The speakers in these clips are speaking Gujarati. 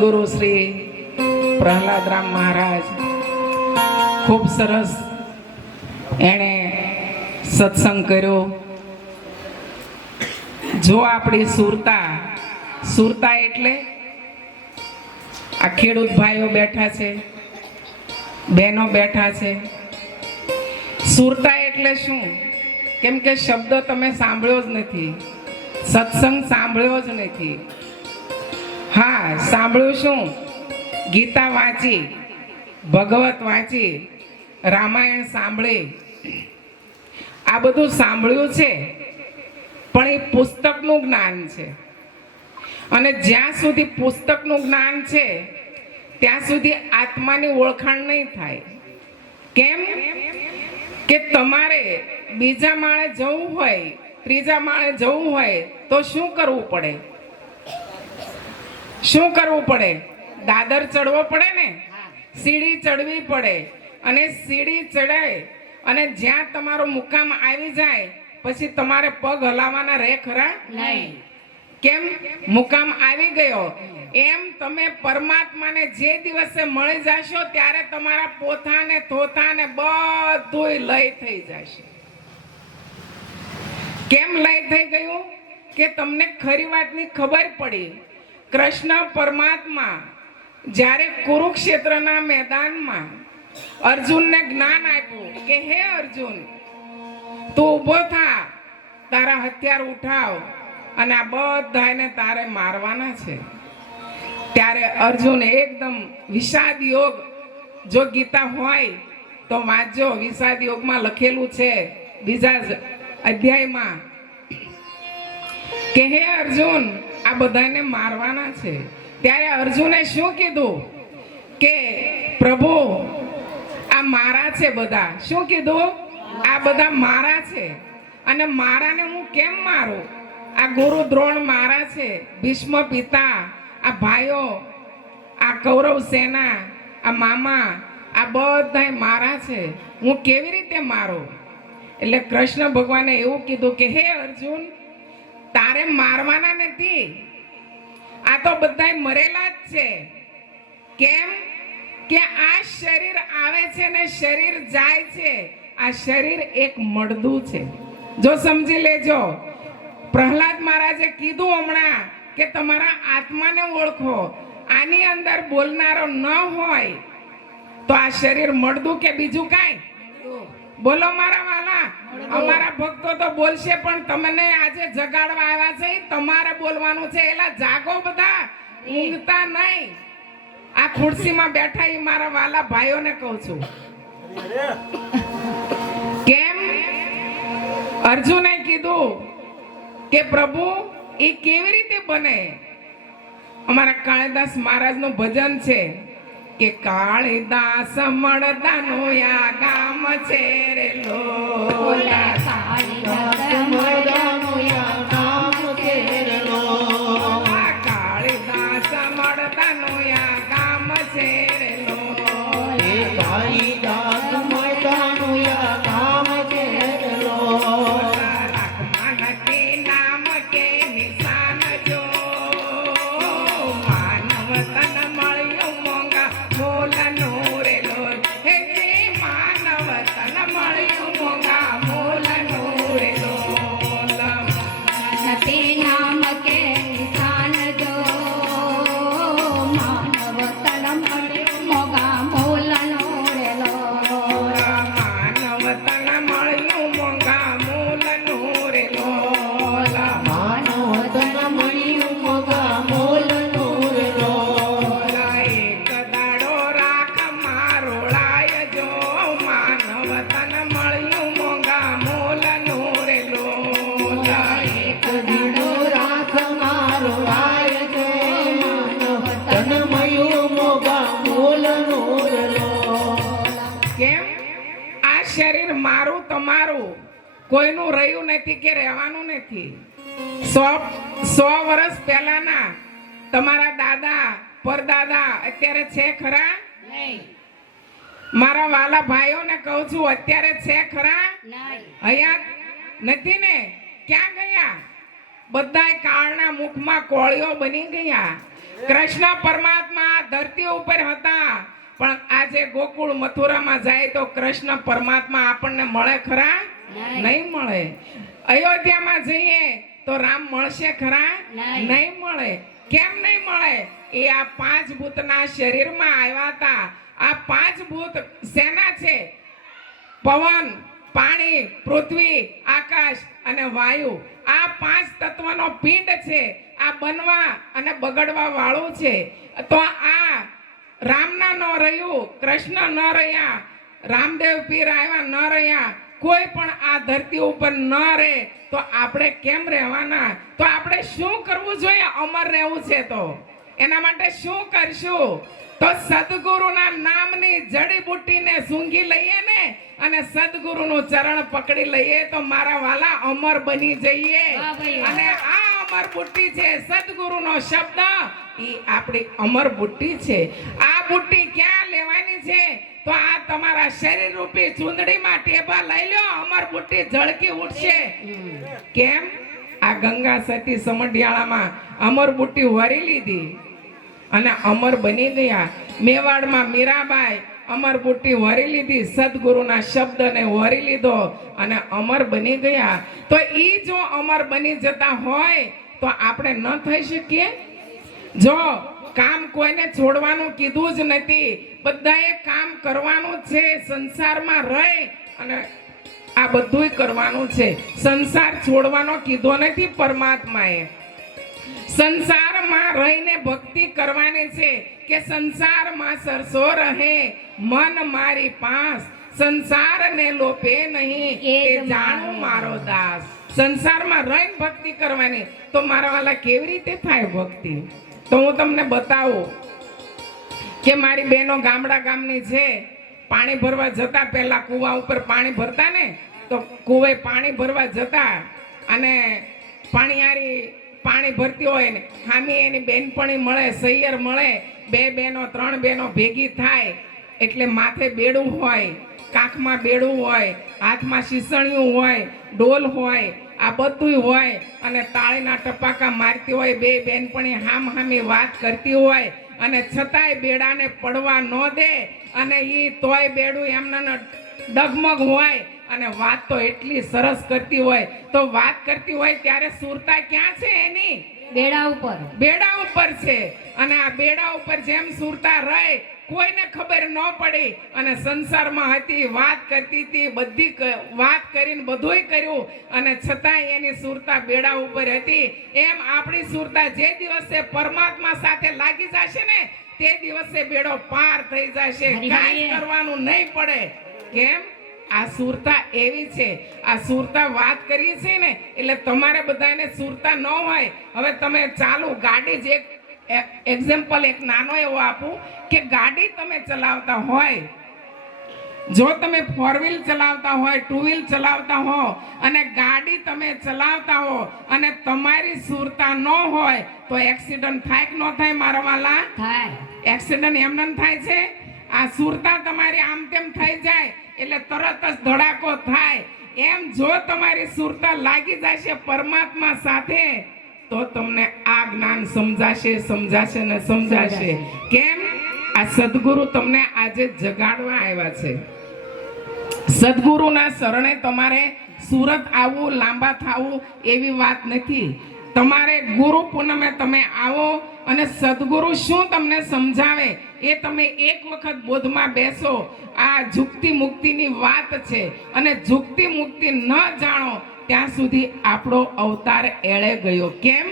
સદગુરુ શ્રી પ્રહલાદરામ મહારાજ. ખૂબ સરસ એણે સત્સંગ કર્યો. જો આપણી સુરતા સુરતા એટલે આ ખેડૂત ભાઈઓ બેઠા છે, બહેનો બેઠા છે. સુરતા એટલે શું? કેમ કે શબ્દ તમે સાંભળ્યો જ નથી. સત્સંગ સાંભળ્યો જ નથી. હા સાંભળ્યું શું ગીતા વાંચી, ભગવત વાંચી, રામાયણ સાંભળી. આ બધું સાંભળ્યું છે, પણ એ પુસ્તકનું જ્ઞાન છે. અને જ્યાં સુધી પુસ્તકનું જ્ઞાન છે, ત્યાં સુધી આત્માની ઓળખાણ નહીં થાય. કેમ? કે તમારે બીજા માળે જવું હોય, ત્રીજા માળે જવું હોય, તો શું કરવું પડે? શું કરવું પડે? દાદર ચડવો પડે ને? સીડી ચડવી પડે. અને સીડી ચડાય. અને જ્યાં તમારો મુકામ આવી જાય પછી તમારે પગ હલાવવાના રહે ખરા? નહીં. કેમ? મુકામ આવી ગયો. એમ તમે પરમાત્માને જે દિવસે મળી જશો ત્યારે તમારા પોતાને થોતાને બધું લય થઈ જશે. કેમ લય થઈ ગયું? કે તમને ખરી વાતની ખબર પડી. કૃષ્ણ પરમાત્મા જ્યારે કુરુક્ષેત્રના મેદાનમાં અર્જુનને જ્ઞાન આપ્યું કે, હે અર્જુન, તું ઊભો થા, તારા હથિયાર ઉઠાવ અને આ બધાને તારે મારવાના છે. ત્યારે અર્જુન એકદમ વિષાદ યોગ, જો ગીતા હોય, તો વાંચજો. વિષાદ યોગમાં લખેલું છે બીજા અધ્યાયમાં કે, હે અર્જુન આ બધાને મારવાના છે. ત્યારે અર્જુને શું કીધું? કે પ્રભુ, આ મારા છે બધા. શું કીધું? આ બધા મારા છે. અને મારાને હું કેમ મારું? આ ગુરુ દ્રોણ મારા છે. ભીષ્મ પિતા, આ ભાઈઓ, આ કૌરવ સેના, આ મામા, આ બધા મારા છે. હું કેવી રીતે મારું? એટલે કૃષ્ણ ભગવાને એવું કીધું કે, હે અર્જુન તારે મારવાના નથી. આ તો બધા મરેલા જ છે. કેમ? કે આ શરીર આવે છે ને શરીર જાય છે. આ શરીર એક મળદું છે. જો સમજી લેજો. પ્રહલાદ મહારાજે કીધું હમણાં કે તમારા આત્માને ઓળખો. આની અંદર બોલનારો ન હોય તો આ શરીર મળદું કે બીજું કાંઈ? બોલો મારા વાલા અમારા ભક્તો તો બોલશે પણ તમને આજે જગાડવા આવ્યા છે. તમારે બોલવાનું છે. એલા જાગો બધા ઊંઘતા નહીં. આ ખુરશીમાં બેઠા એ મારા વાલા ભાઈઓને કહું છું. કેમ? અર્જુને કીધું કે પ્રભુ એ કેવી રીતે બને? અમારા કાળીદાસ મહારાજનું ભજન છે. કે કાળીદાસ મળદાનું આ ગામ છે રે લોલા. માનવ કેમ આ શરીર મારું તમારું. કોઈનું રહ્યું નથી કે રહેવાનું નથી. સો સો વર્ષ પહેલાના તમારા દાદા પરદાદા અત્યારે છે ખરા? મારા વાલા ભાઈઓને કહું છું અત્યારે છે ખરા? હયાત નથી ને? ક્યાં ગયા? બધાય કાળના મુખમાં કોળીઓ બની ગયા. કૃષ્ણ પરમાત્મા ધરતી ઉપર હતા. પણ આજે ગોકુળ મથુરામાં જાય તો કૃષ્ણ પરમાત્મા આપણને મળે ખરા? નહીં. મળે. અયોધ્યામાં જઈએ તો રામ મળશે ખરા. નહીં. મળે. કેમ નહીં મળે? એ આ પાંચ ભૂતના શરીરમાં આવ્યા હતા. આ પાંચ ભૂત સેના છે? પવન પાણી પૃથ્વી આકાશ અને વાયુ. આ પાંચ તત્વનો પિંડ છે. આ બનવા અને બગડવા વાળું છે. તો આ રામના ન રહ્યું કૃષ્ણ ન રહ્યા રામદેવ પીર આવ્યા ન રહ્યા કોઈ પણ આ ધરતી ઉપર ન રહે તો આપણે કેમ રહેવાના? તો આપણે શું કરવું જોઈએ? અમર રહેવું છે તો. એના માટે શું કરશું? તો સદગુરુના નામની જડીબુટ્ટીને સૂંઘી લઈએ ને અને સદગુરુનું ચરણ પકડી લઈએ તો મારા વાલા અમર બની જઈએ. અને આ અમર બુટ્ટી છે સદગુરુનો શબ્દ. ઈ આપણી અમર બુટ્ટી છે. આ બુટ્ટી ક્યાં લેવાની છે? તો આ તમારા શરીર રૂપી ચૂંદડીમાં ટેબા લઈ લો અમર બુટ્ટી ઝળકી ઉઠશે. કેમ? આ ગંગા સતી સમઢિયાળામાં અમર બુટ્ટી વરી લીધી અને અમર બની ગયા. મેવાડમાં મીરાબાઈ અમર બુટ્ટી વરી લીધી, સદગુરુના શબ્દને વરી લીધો અને અમર બની ગયા. તો એ જો અમર બની જતા હોય, તો આપણે ન થઈ શકીએ? જો કામ કોઈને છોડવાનું કીધું જ નથી બધાએ કામ કરવાનું છે સંસારમાં રહી અને આ બધુંય કરવાનું છે. સંસાર છોડવાનો કીધો નથી પરમાત્માએ. સંસારમાં રહીને ભક્તિ કરવાની છે કે સંસારમાં સરસો રહે મન મારી પાસ. સંસારને લોપે નહીં એ જાણું મારો દાસ. સંસારમાં રહીને ભક્તિ કરવાની તો મારા વાલા કેવી રીતે થાય ભક્તિ? તો હું તમને બતાવું કે મારી બહેનો ગામડા ગામની છે, પાણી ભરવા જતા પહેલાં કૂવા ઉપર પાણી ભરતા ને, તો કૂવે પાણી ભરવા જતા અને પાણીયારી પાણી ભરતી હોય ને હામી એની બેનપણી મળે, સૈયર મળે, બે બહેનો, ત્રણ બહેનો ભેગી થાય, એટલે માથે બેડું હોય, કાખમાં બેડું હોય, હાથમાં શીસણિયું હોય, ડોલ હોય આ બધું હોય અને તાળીના ટપાકા મારતી હોય બે બેનપણી હામ હામી વાત કરતી હોય અને છતાંય બેડાને પડવા ન દે અને એ તોય બેડું એમના ડગમગ હોય અને વાત તો એટલી સરસ કરતી હોય. તો વાત કરતી હોય ત્યારે સુરતા ક્યાં છે એની? બેડા ઉપર. બેડા ઉપર છે. અને આ બેડા ઉપર જેમ સુરતા રહે કોઈને ખબર ન પડી અને સંસારમાં હતી વાત કરતી હતી બધી વાત કરીને બધુંય કર્યું અને છતાંય એની સુરતા બેડા ઉપર હતી. એમ આપણી સુરતા જે દિવસે પરમાત્મા સાથે લાગી જશે ને તે દિવસે બેડો પાર થઈ જશે. કાંઈ કરવાનું નહીં પડે. કેમ? આ સુરતા એવી છે. આ સુરતા વાત કરીએ છીએ ને એટલે તમારે બધાને સુરતા ન હોય. હવે તમે ચાલુ ગાડી જ એક એક્ઝામ્પલ એક નાનો એવો આપું કે ગાડી તમે ચલાવતા હોય જો તમે ફોર વ્હીલ ચલાવતા હોય ટુ વ્હીલ ચલાવતા હો અને ગાડી તમે ચલાવતા હો અને તમારી સુરતા ન હોય તો એક્સિડન્ટ થાય કે ન થાય મારા વાલા? થાય. એક્સિડન્ટ એમને થાય છે? આ સુરતા તમારી આમ તેમ થઈ જાય એટલે તરત જ ધડાકો થાય. એમ જો તમારી સુરતા લાગી જશે પરમાત્મા સાથે તો તમને આ જ્ઞાન સમજાશે સમજાશે ને સમજાશે. કેમ? આ સદગુરુ તમને આજે જગાડવા આવ્યા છે. સદગુરુના શરણે તમારે સુરત આવવું લાંબા થવું એવી વાત નથી. તમારે ગુરુ પૂનમે તમે આવો અને સદગુરુ શું તમને સમજાવે એ તમે એક વખત બોધમાં બેસો. આ જુક્તિ મુક્તિની વાત છે અને જુક્તિ મુક્તિ ન જાણો ત્યાં સુધી આપણો અવતાર એળે ગયો. કેમ?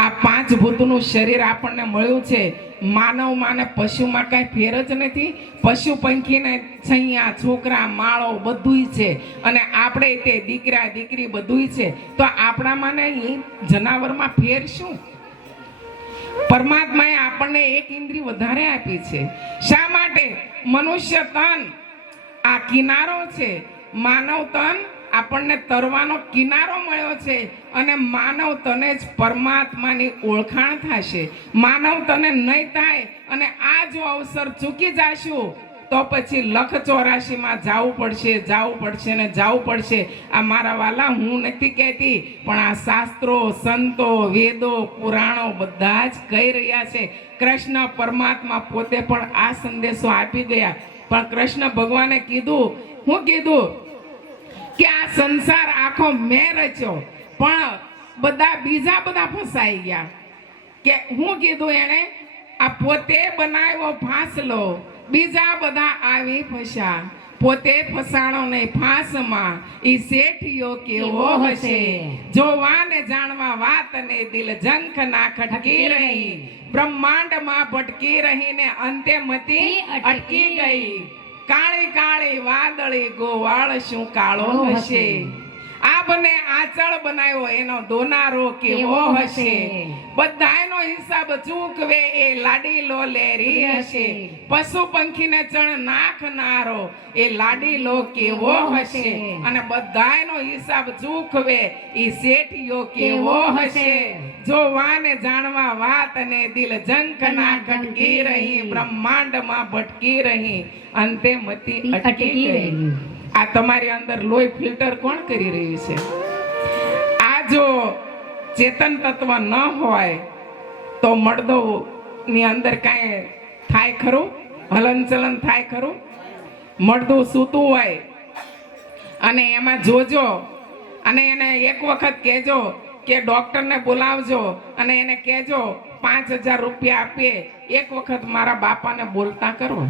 આ પાંચ ભૂતનું શરીર આપણને મળ્યું છે. માનવમાં ને પશુમાં કાંઈ ફેર જ નથી. પશુ પંખીને છૈયા, છોકરા, માળો બધુંય છે. અને આપણે તે દીકરા, દીકરી બધુંય છે. તો આપણામાં ઈ જનાવરમાં ફેર શું? પરમાત્માએ આપણને એક ઇન્દ્રિય વધારે આપી છે. શા માટે? મનુષ્ય તન આ કિનારો છે. માનવ તન આપણને તરવાનો કિનારો મળ્યો છે અને માનવ તને જ પરમાત્માની ઓળખાણ થશે. માનવ તને નહીં થાય અને આ જો અવસર ચૂકી જાશું, તો પછી લખ ચોરાશીમાં જવું પડશે જવું પડશે ને જવું પડશે. આ મારા વાલા, હું નથી કહેતી, પણ આ શાસ્ત્રો, સંતો, વેદો, પુરાણો બધા જ કહી રહ્યા છે. કૃષ્ણ પરમાત્મા પોતે પણ આ સંદેશો આપી ગયા. પણ કૃષ્ણ ભગવાને કીધું, હું કીધું કે આ સંસાર આખો મેં રચ્યો પણ બધા બીજા બધા ફસાઈ ગયા. કે હું કીધું એણે આ પોતે બનાવ્યો ફાંસલો બીજા બધા આવી ફસ્યા. પોતે ફસાણો ને ફાંસમાં ઈ શેઠિયો કેવો હશે? જોવા ને જાણવા વાત ને દિલ જંખ ના ખટકી રહી. બ્રહ્માંડમાં ભટકી રહીને અંતે મતી અટકી ગઈ. કાળી કાળી વાદળી ગોવાળ શું કાળો હશે? આ બને આચળ બનાવ્યો એનો દોનારો કેવો હશે? બધાયનો હિસાબ ચૂકવે એ લાડીલો લેરી હશે. પશુ પંખીને ચણ નાખનારો એ લાડીલો કેવો હશે? અને બધાયનો હિસાબ ચૂકવે એ શેઠિયો કેવો હશે? જોવાને જાણવા વાત અને દિલ જંખ ના ખટકી રહી બ્રહ્માંડમાં ભટકી રહી. અંતે મતી અટકી ગઈ. આ તમારી અંદર લોહી ફિલ્ટર કોણ કરી રહ્યું છે? આ જો ચેતન તત્વ ન હોય, તો મળદો ની અંદર કાંઈ થાય ખરું? હલનચલન થાય ખરું? મળદું સૂતું હોય, અને એમાં જોજો, અને એને એક વખત કહેજો કે ડૉક્ટરને બોલાવજો, અને એને કહેજો, પાંચ હજાર રૂપિયા આપીએ, એક વખત મારા બાપાને બોલતા કરો.